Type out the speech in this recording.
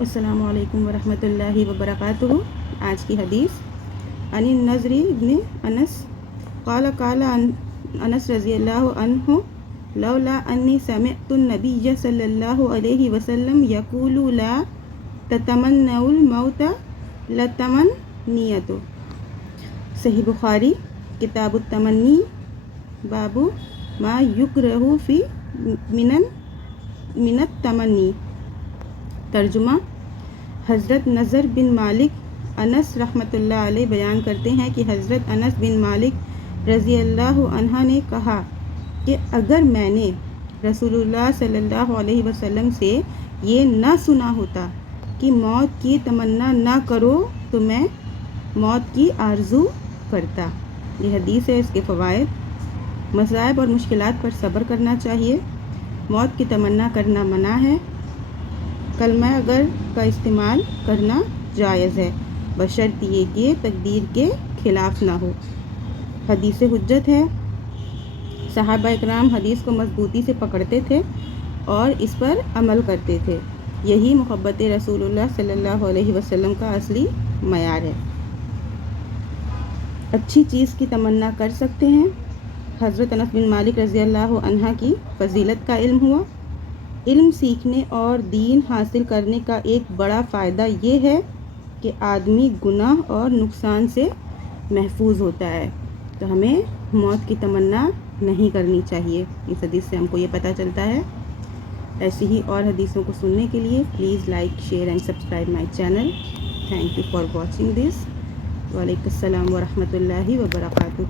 السلام علیکم ورحمۃ اللہ وبرکاتہ۔ آج کی حدیث عن النضر ابن انس قال قال انس رضی اللہ عنہ لولا انی سمعت النبی صلی اللہ علیہ وسلم یقول لا تتمنوا الموت لتمنیت۔ صحیح بخاری کتاب التمنی باب ما یکرہ فی من التمنی۔ ترجمہ، حضرت نضر بن مالک انس رحمۃ اللہ علیہ بیان کرتے ہیں کہ حضرت انس بن مالک رضی اللہ عنہ نے کہا کہ اگر میں نے رسول اللہ صلی اللہ علیہ وسلم سے یہ نہ سنا ہوتا کہ موت کی تمنا نہ کرو تو میں موت کی آرزو کرتا۔ یہ حدیث ہے۔ اس کے فوائد: مصائب اور مشکلات پر صبر کرنا چاہیے، موت کی تمنا کرنا منع ہے، کلمہ اگر کا استعمال کرنا جائز ہے بشرط یہ کہ تقدیر کے خلاف نہ ہو۔ حدیث حجت ہے۔ صحابہ اکرام حدیث کو مضبوطی سے پکڑتے تھے اور اس پر عمل کرتے تھے۔ یہی محبت رسول اللہ صلی اللہ علیہ وسلم کا اصلی معیار ہے۔ اچھی چیز کی تمنا کر سکتے ہیں۔ حضرت انس بن مالک رضی اللہ عنہ کی فضیلت کا علم ہوا۔ علم سیکھنے اور دین حاصل کرنے کا ایک بڑا فائدہ یہ ہے کہ آدمی گناہ اور نقصان سے محفوظ ہوتا ہے، تو ہمیں موت کی تمنا نہیں کرنی چاہیے۔ اس حدیث سے ہم کو یہ پتہ چلتا ہے۔ ایسی ہی اور حدیثوں کو سننے کے لیے please like, share and subscribe my channel. Thank you for watching this. وعلیکم السلام ورحمۃ اللہ وبرکاتہ۔